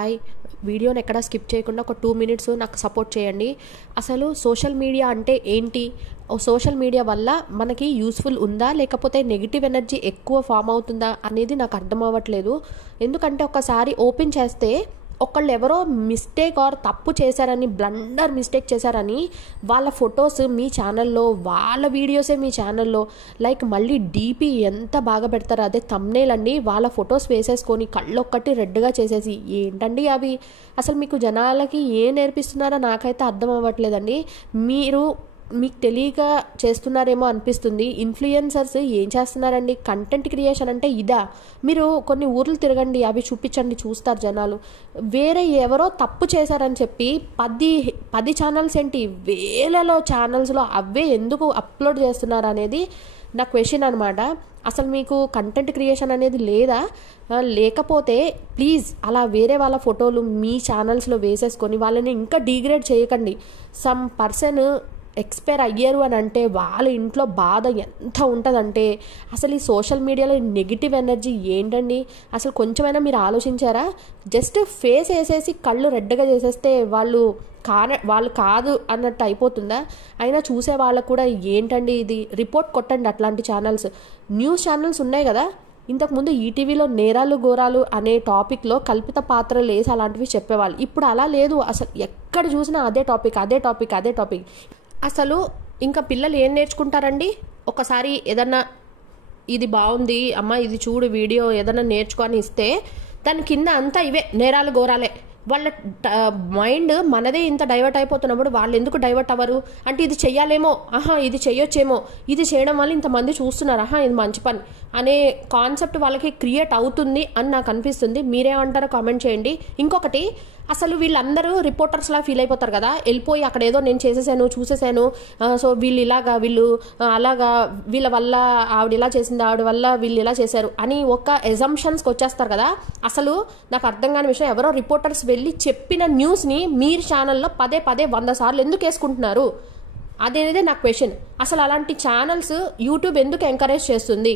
Hi వీడియోని ఎక్కడ skip చేయకుండా ఒక 2 మినిట్స్ నాకు సపోర్ట్ చేయండి. అసలు సోషల్ మీడియా అంటే ఏంటి? సోషల్ మీడియా వల్ల మనకి యూస్ఫుల్ ఉందా, లేకపోతే నెగిటివ్ ఎనర్జీ ఎక్కువ ఫామ్ అవుతుందా అనేది నాకు అర్థం అవ్వట్లేదు. ఎందుకంటే ఒకసారి ఓపెన్ చేస్తే ఒకళ్ళు ఎవరో మిస్టేక్ ఆర్ తప్పు చేశారని, బ్లండర్ మిస్టేక్ చేశారని వాళ్ళ ఫొటోస్ మీ ఛానల్లో, వాళ్ళ వీడియోసే మీ ఛానల్లో, లైక్ మళ్ళీ డీపీ ఎంత బాగా పెడతారు, అదే థంబ్నెయిల్ అండి, వాళ్ళ ఫొటోస్ వేసేసుకొని కళ్ళొక్కటి రెడ్గా చేసేసి ఏంటండి అవి? అసలు మీకు జనాలకి ఏం నేర్పిస్తున్నారో నాకైతే అర్థం అవ్వట్లేదండి. మీకు తెలియక చేస్తున్నారేమో అనిపిస్తుంది. ఇన్ఫ్లుయెన్సర్స్ ఏం చేస్తున్నారండి? కంటెంట్ క్రియేషన్ అంటే ఇదా? మీరు కొన్ని ఊర్లు తిరగండి, అవి చూపించండి, చూస్తారు జనాలు. వేరే ఎవరో తప్పు చేశారని చెప్పి 10 ఛానల్స్ ఏంటి, వేలలో ఛానల్స్లో అవే ఎందుకు అప్లోడ్ చేస్తున్నారు అనేది నా క్వశ్చన్ అనమాట. అసలు మీకు కంటెంట్ క్రియేషన్ అనేది లేదా? లేకపోతే ప్లీజ్ అలా వేరే వాళ్ళ ఫోటోలు మీ ఛానల్స్లో వేసేసుకొని వాళ్ళని ఇంకా డిగ్రేడ్ చేయకండి. సమ్ పర్సన్ ఎక్స్పైర్ అయ్యారు అని అంటే వాళ్ళ ఇంట్లో బాధ ఎంత ఉంటుందంటే, అసలు ఈ సోషల్ మీడియాలో నెగిటివ్ ఎనర్జీ ఏంటండి? అసలు కొంచెమైనా మీరు ఆలోచించారా? జస్ట్ ఫేస్ వేసేసి కళ్ళు రెడ్డగా చేసేస్తే వాళ్ళు కాదు అన్నట్టు అయిపోతుందా? అయినా చూసే వాళ్ళకు కూడా ఏంటండి ఇది? రిపోర్ట్ కొట్టండి అట్లాంటి ఛానల్స్. న్యూస్ ఛానల్స్ ఉన్నాయి కదా, ఇంతకుముందు ఈటీవీలో నేరాలు ఘోరాలు అనే టాపిక్లో కల్పిత పాత్రలు వేసి అలాంటివి చెప్పేవాళ్ళు. ఇప్పుడు అలా లేదు. అసలు ఎక్కడ చూసినా అదే టాపిక్. అసలు ఇంకా పిల్లలు ఏం నేర్చుకుంటారండి? ఒకసారి ఏదన్నా ఇది బాగుంది అమ్మ, ఇది చూడు వీడియో ఏదన్నా నేర్చుకొని ఇస్తే దాని కింద అంతా ఇవే నేరాలు ఘోరాలే. వాళ్ళ మైండ్ మనదే ఇంత డైవర్ట్ అయిపోతున్నప్పుడు వాళ్ళు ఎందుకు డైవర్ట్ అవ్వరు? అంటే ఇది చెయ్యాలేమో, ఇది చెయ్యొచ్చేమో, ఇది చేయడం వల్ల ఇంతమంది చూస్తున్నారు, ఇది మంచి పని అనే కాన్సెప్ట్ వాళ్ళకి క్రియేట్ అవుతుంది అని నాకు అనిపిస్తుంది. మీరేమంటారో కామెంట్ చేయండి. ఇంకొకటి, అసలు వీళ్ళందరూ రిపోర్టర్స్లా ఫీల్ అయిపోతారు కదా, వెళ్ళిపోయి అక్కడ ఏదో నేను చేసేసాను, చూసేసాను, సో వీళ్ళు ఇలాగా, వీళ్ళు అలాగా, వీళ్ళ వల్ల ఆవిడ ఇలా చేసింది, ఆవిడ వల్ల వీళ్ళు ఇలా చేశారు అని ఒక ఎజంప్షన్స్కి వచ్చేస్తారు కదా. అసలు నాకు అర్థం కాని విషయం, ఎవరో రిపోర్టర్స్ వెళ్ళి చెప్పిన న్యూస్ని మీరు ఛానల్లో 100 సార్లు ఎందుకు వేసుకుంటున్నారు? అదేదే నా క్వశ్చన్. అసలు అలాంటి ఛానల్స్ యూట్యూబ్ ఎందుకు ఎంకరేజ్ చేస్తుంది?